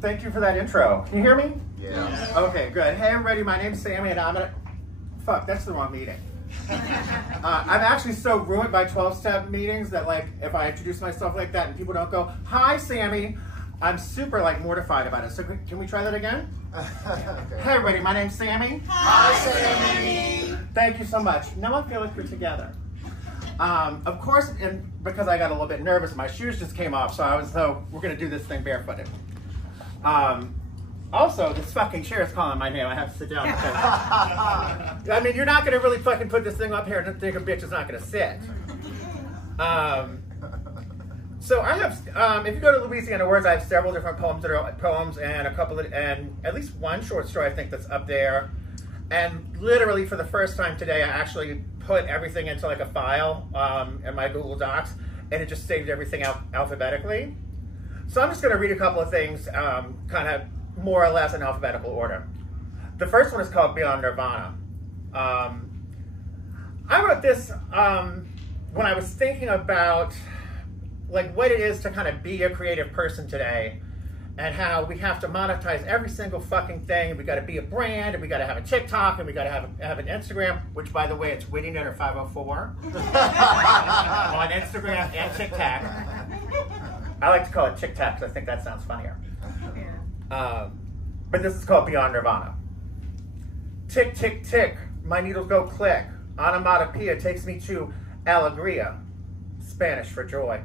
Thank you for that intro. Can you hear me? Yeah. Okay, good. Hey everybody, my name's Sammy and I'm gonna... Fuck, that's the wrong meeting. I'm actually so ruined by 12-step meetings that like, if I introduce myself like that and people don't go, hi Sammy, I'm super like mortified about it. So can we try that again? Okay. Hey everybody, my name's Sammy. Hi Sammy. Thank you so much. Now I feel like we're together. Of course, and because I got a little bit nervous, my shoes just came off, so we're gonna do this thing barefooted. Also, this fucking chair is calling my name. I have to sit down. I mean, you're not gonna really fucking put this thing up here and think a bitch is not gonna sit. So I have, if you go to Louisiana Words, I have several different poems and a couple of, and at least one short story I think that's up there. And literally for the first time today, I actually put everything into like a file in my Google Docs, and it just saved everything out alphabetically. So I'm just going to read a couple of things, kind of more or less in alphabetical order. The first one is called Beyond Nirvana. I wrote this when I was thinking about like what it is to kind of be a creative person today, and how we have to monetize every single fucking thing. We got to be a brand, and we got to have a TikTok, and we got to have an Instagram, which by the way, it's Witty Knitter 504 on Instagram and TikTok. I like to call it TikTok because I think that sounds funnier. But this is called Beyond Nirvana. Tick, tick, tick, my needles go click. Onomatopoeia takes me to alegria, Spanish for joy.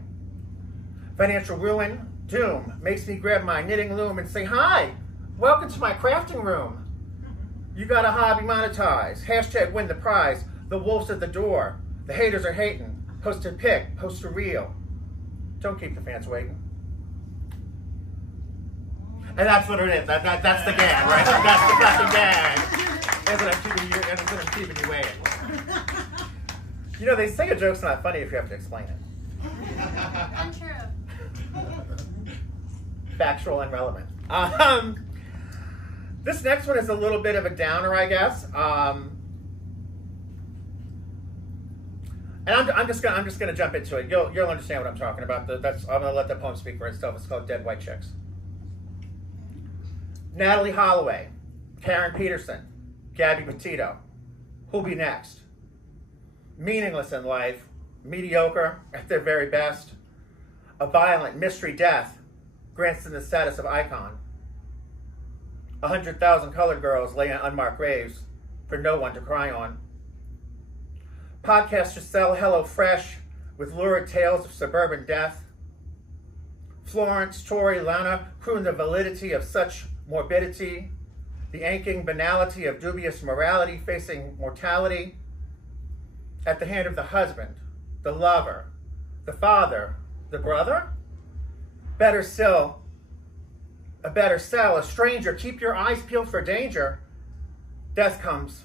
Financial ruin, doom, makes me grab my knitting loom and say, hi, welcome to my crafting room. You got a hobby, monetize. Hashtag win the prize. The wolf's at the door. The haters are hating. Post a pic, post a reel. Don't keep the fans waiting. And that's what it is. That's the gag, right? That's the fucking gag. That's what I'm keeping you waiting. You know, they say a joke's not funny if you have to explain it. Untrue. Factual and relevant. This next one is a little bit of a downer, I guess. And I'm just gonna jump into it. You'll understand what I'm talking about. I'm gonna let the poem speak for itself. It's called Dead White Chicks. Natalie Holloway, Karen Peterson, Gabby Petito. Who'll be next? Meaningless in life, mediocre at their very best. A violent mystery death grants them the status of icon. 100,000 colored girls lay in unmarked graves for no one to cry on. Podcasters sell HelloFresh with lurid tales of suburban death. Florence, Tori, Lana croon the validity of such morbidity, the aching banality of dubious morality facing mortality at the hand of the husband, the lover, the father, the brother. Better still, a stranger. Keep your eyes peeled for danger. Death comes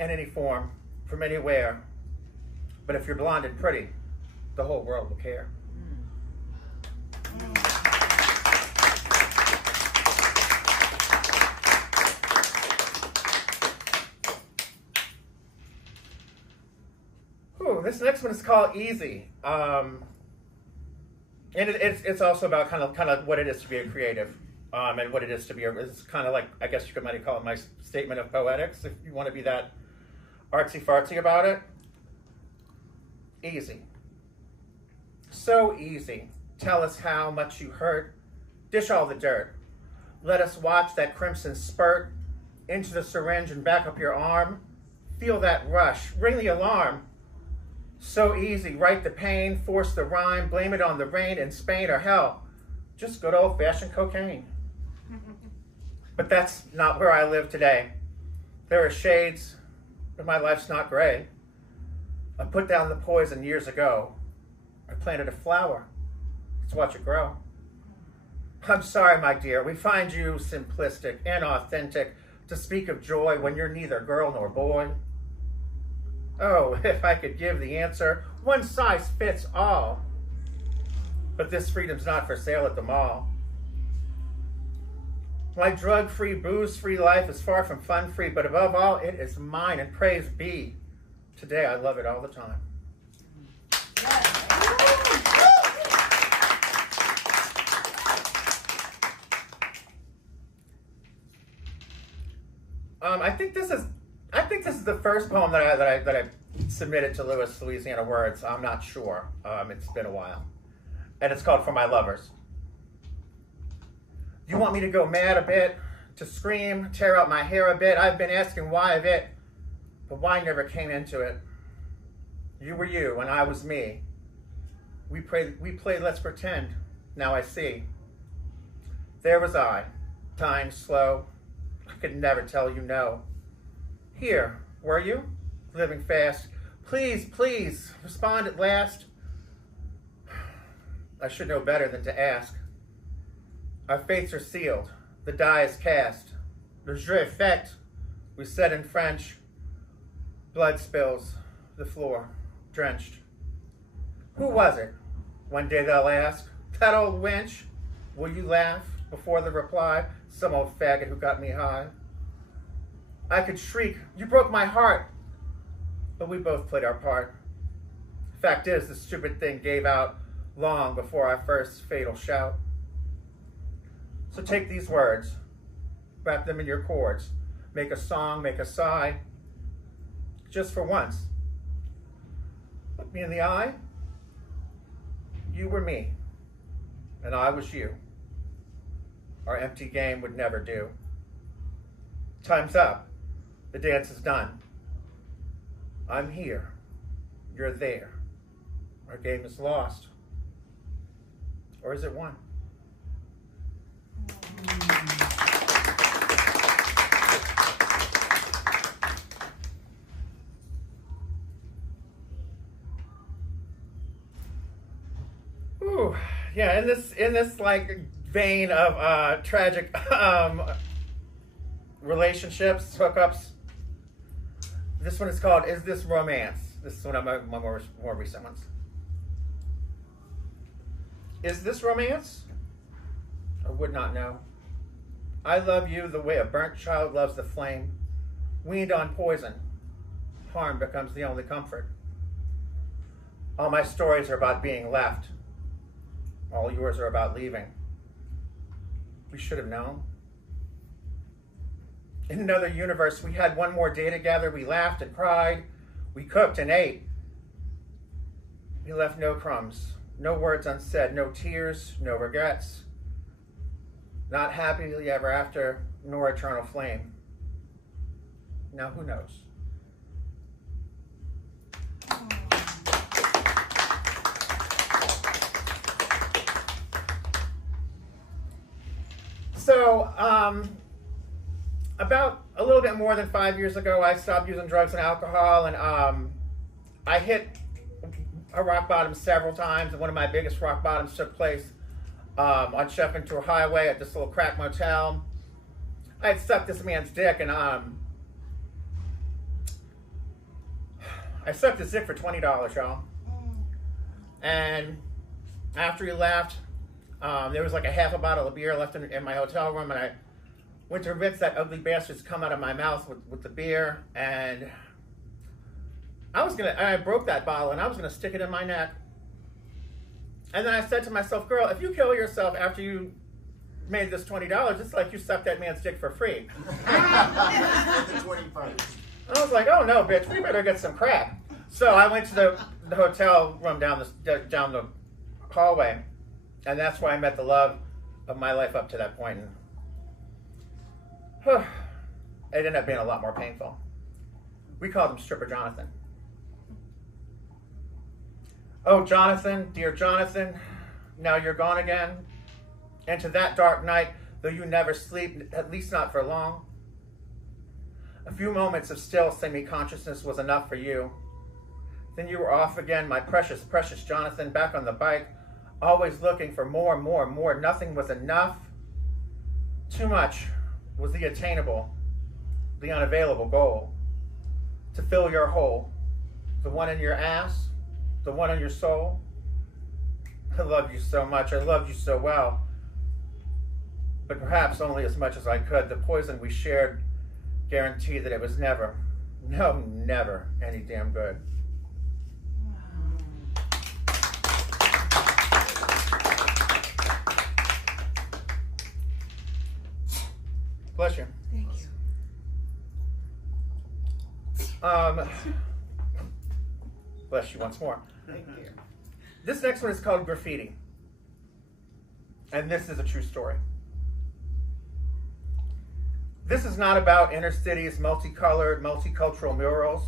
in any form, from anywhere. But if you're blonde and pretty, the whole world will care. Ooh, this next one is called Easy. And it's also about kind of what it is to be a creative, and what it is to be it's kind of like, I guess you might call it my statement of poetics, if you want to be that artsy-fartsy about it. Easy. So easy. Tell us how much you hurt. Dish all the dirt. Let us watch that crimson spurt into the syringe and back up your arm. Feel that rush. Ring the alarm. So easy. Write the pain. Force the rhyme. Blame it on the rain in Spain or hell. Just good old-fashioned cocaine. But that's not where I live today. There are shades, but my life's not gray. I put down the poison years ago. I planted a flower. Let's watch it grow. I'm sorry, my dear. We find you simplistic and authentic to speak of joy when you're neither girl nor boy. Oh, if I could give the answer, one size fits all. But this freedom's not for sale at the mall. My drug-free, booze-free life is far from fun-free, but above all, it is mine, and praise be. Today, I love it all the time. I think this is the first poem that I submitted to Louisiana Words. I'm not sure. It's been a while, and it's called "For My Lovers." You want me to go mad a bit, to scream, tear out my hair a bit? I've been asking why of it, but why never came into it. You were you, and I was me. We played Let's Pretend. Now I see. There was I, dying slow. I could never tell you no. Here, were you? Living fast. Please, please, respond at last. I should know better than to ask. Our fates are sealed. The die is cast. Le jeu est fait, we said in French. Blood spills, the floor, drenched. Who was it? One day they'll ask. That old wench? Will you laugh before the reply? Some old faggot who got me high. I could shriek, you broke my heart. But we both played our part. Fact is, the stupid thing gave out long before our first fatal shout. So take these words, wrap them in your chords, make a song, make a sigh, just for once. Look me in the eye. You were me, and I was you. Our empty game would never do. Time's up. The dance is done. I'm here. You're there. Our game is lost. Or is it won? Ooh, yeah, in this like vein of tragic relationships, hookups. This one is called "Is This Romance?" This is one of my more recent ones. Is this romance? I would not know. I love you the way a burnt child loves the flame. Weaned on poison, harm becomes the only comfort. All my stories are about being left. All yours are about leaving. We should have known. In another universe, we had one more day together. We laughed and cried. We cooked and ate. We left no crumbs, no words unsaid, no tears, no regrets. Not happily ever after, nor eternal flame. Now who knows? So, about a little bit more than 5 years ago, I stopped using drugs and alcohol, and I hit a rock bottom several times, and one of my biggest rock bottoms took place on Sheffin Tour Highway at this little crack motel. I had sucked this man's dick, and I sucked his dick for $20, y'all. And after he left, there was like a half a bottle of beer left in my hotel room, and I went to rinse that ugly bastard's cum out of my mouth with the beer, and I broke that bottle, and I was gonna stick it in my neck. And then I said to myself, girl, if you kill yourself after you made this $20, it's like you sucked that man's dick for free. And I was like, oh no, bitch, we better get some crack. So I went to the hotel room down the hallway, and that's where I met the love of my life up to that point. And it ended up being a lot more painful. We called him Stripper Jonathan. Oh, Jonathan, dear Jonathan, now you're gone again. Into that dark night, though you never sleep, at least not for long. A few moments of still semi-consciousness was enough for you. Then you were off again, my precious, precious Jonathan, back on the bike, always looking for more and more and more. Nothing was enough. Too much was the attainable, the unavailable goal. To fill your hole, the one in your ass, the one in your soul. I loved you so much, I loved you so well. But perhaps only as much as I could. The poison we shared guaranteed that it was never, no, never any damn good. Bless you. Thank you. Bless you once more. Thank you. This next one is called Graffiti. And this is a true story. This is not about inner cities, multicolored, multicultural murals,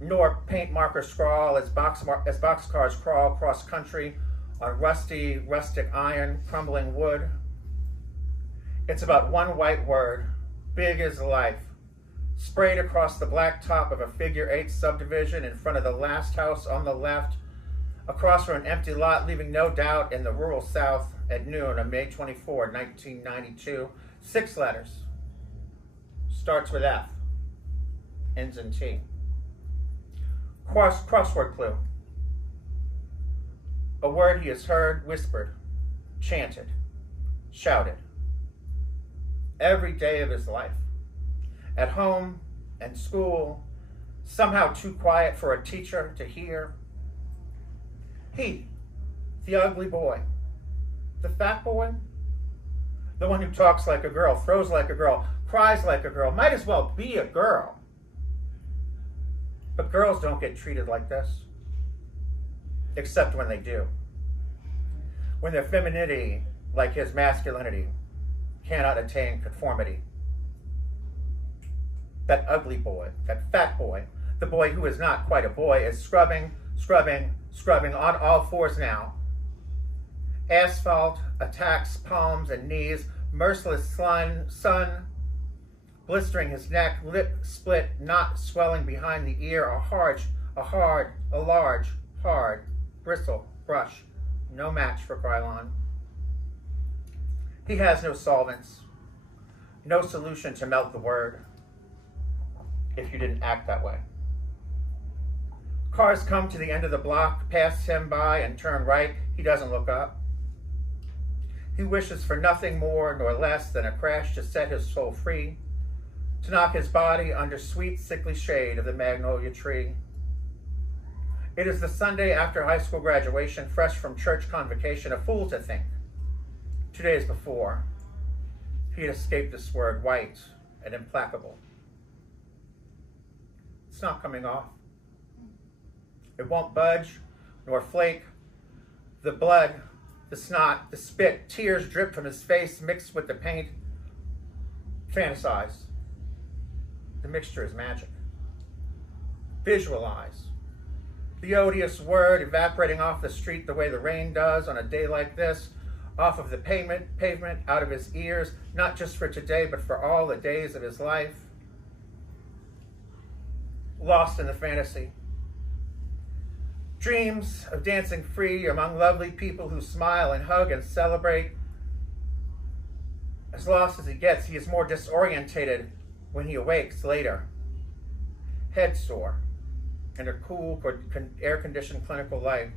nor paint marker scrawl as boxcars crawl cross country on rusty, rustic iron, crumbling wood. It's about one white word, big as life, sprayed across the black top of a figure-8 subdivision in front of the last house on the left, across from an empty lot, leaving no doubt in the rural South at noon on May 24, 1992. 6 letters. Starts with F. Ends in T. Crossword clue. A word he has heard, whispered, chanted, shouted. Every day of his life. At home and school, somehow too quiet for a teacher to hear. He, the ugly boy, the fat boy, the one who talks like a girl, throws like a girl, cries like a girl, might as well be a girl. But girls don't get treated like this, except when they do. When their femininity, like his masculinity, cannot attain conformity. That ugly boy, that fat boy, the boy who is not quite a boy, is scrubbing on all fours now. Asphalt attacks palms and knees, merciless sun blistering his neck, lip split, knot swelling behind the ear, a large, hard bristle brush, no match for Krylon. He has no solvents, no solution to melt the word, if you didn't act that way. Cars come to the end of the block, pass him by and turn right. He doesn't look up. He wishes for nothing more nor less than a crash to set his soul free, to knock his body under sweet, sickly shade of the magnolia tree. It is the Sunday after high school graduation, fresh from church convocation, a fool to think 2 days before he had escaped this word, white and implacable. It's not coming off. It won't budge nor flake. The blood, the snot, the spit, tears drip from his face mixed with the paint. Fantasize. The mixture is magic. Visualize. The odious word evaporating off the street the way the rain does on a day like this, off of the pavement, out of his ears, not just for today, but for all the days of his life. Lost in the fantasy. Dreams of dancing free among lovely people who smile and hug and celebrate. As lost as he gets, he is more disorientated when he awakes later. Head sore in a cool, air-conditioned clinical light.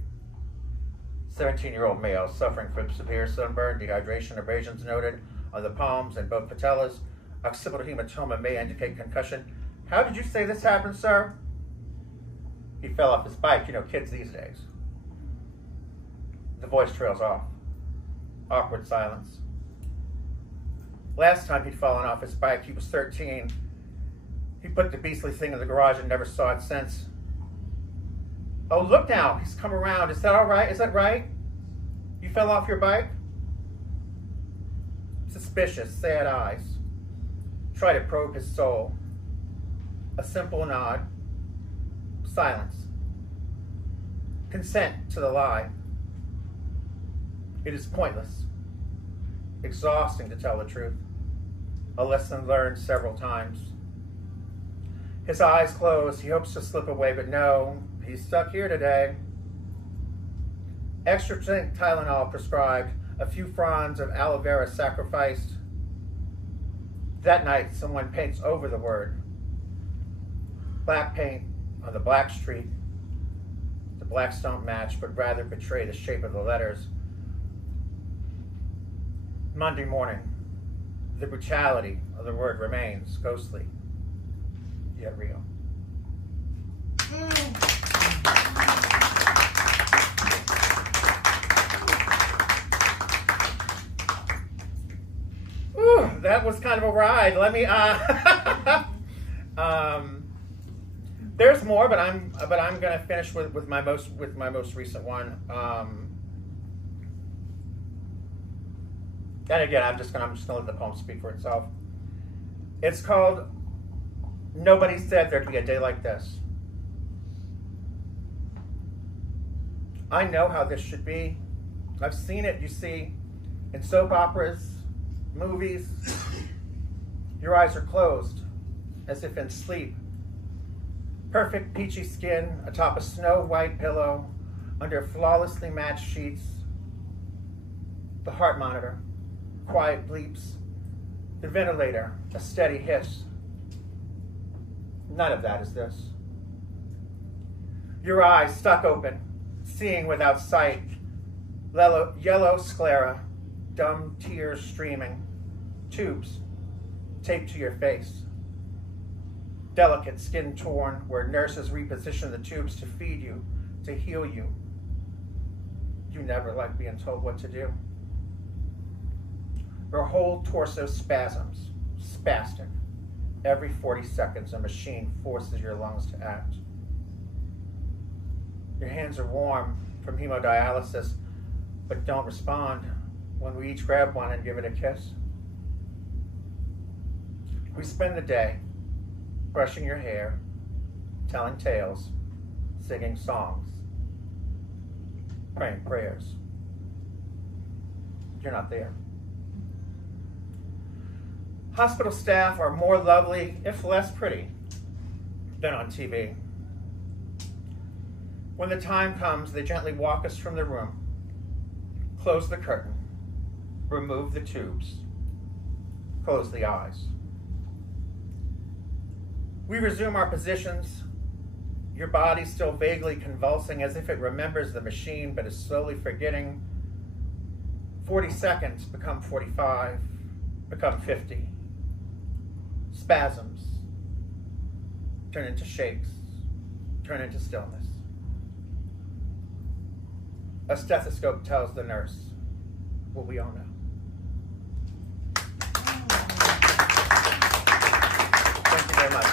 17-year-old male suffering from severe sunburn, dehydration, abrasions noted on the palms and both patellas. Occipital hematoma may indicate concussion. How did you say this happened, sir? He fell off his bike. You know, kids these days. The voice trails off. Awkward silence. Last time he'd fallen off his bike, he was 13. He put the beastly thing in the garage and never saw it since. Oh, look now. He's come around. Is that all right? Is that right? You fell off your bike? Suspicious, sad eyes. Try to probe his soul. A simple nod. Silence. Consent to the lie. It is pointless. Exhausting to tell the truth. A lesson learned several times. His eyes closed. He hopes to slip away, but no, he's stuck here today. Extra zinc Tylenol prescribed. A few fronds of aloe vera sacrificed. That night, someone paints over the word. Black paint on the black street. The blacks don't match, but rather betray the shape of the letters. Monday morning, the brutality of the word remains ghostly, yet real. Ooh, that was kind of a ride. Let me, There's more, but I'm gonna finish with my most recent one. And again, I'm just gonna let the poem speak for itself. It's called "Nobody Said There'd Be a Day Like This." I know how this should be. I've seen it, you see, in soap operas, movies. Your eyes are closed, as if in sleep. Perfect peachy skin atop a snow-white pillow, under flawlessly matched sheets. The heart monitor, quiet bleeps. The ventilator, a steady hiss. None of that is this. Your eyes stuck open, seeing without sight. Yellow sclera, dumb tears streaming. Tubes taped to your face. Delicate skin torn, where nurses reposition the tubes to feed you, to heal you. You never like being told what to do. Your whole torso spasms, spastic. Every 40 seconds, a machine forces your lungs to act. Your hands are warm from hemodialysis, but don't respond when we each grab one and give it a kiss. We spend the day brushing your hair, telling tales, singing songs, praying prayers. You're not there. Hospital staff are more lovely, if less pretty, than on TV. When the time comes, they gently walk us from the room, close the curtain, remove the tubes, close the eyes. We resume our positions, your body still vaguely convulsing as if it remembers the machine but is slowly forgetting. 40 seconds become 45, become 50. Spasms turn into shakes, turn into stillness. A stethoscope tells the nurse what we all know. Thank you very much.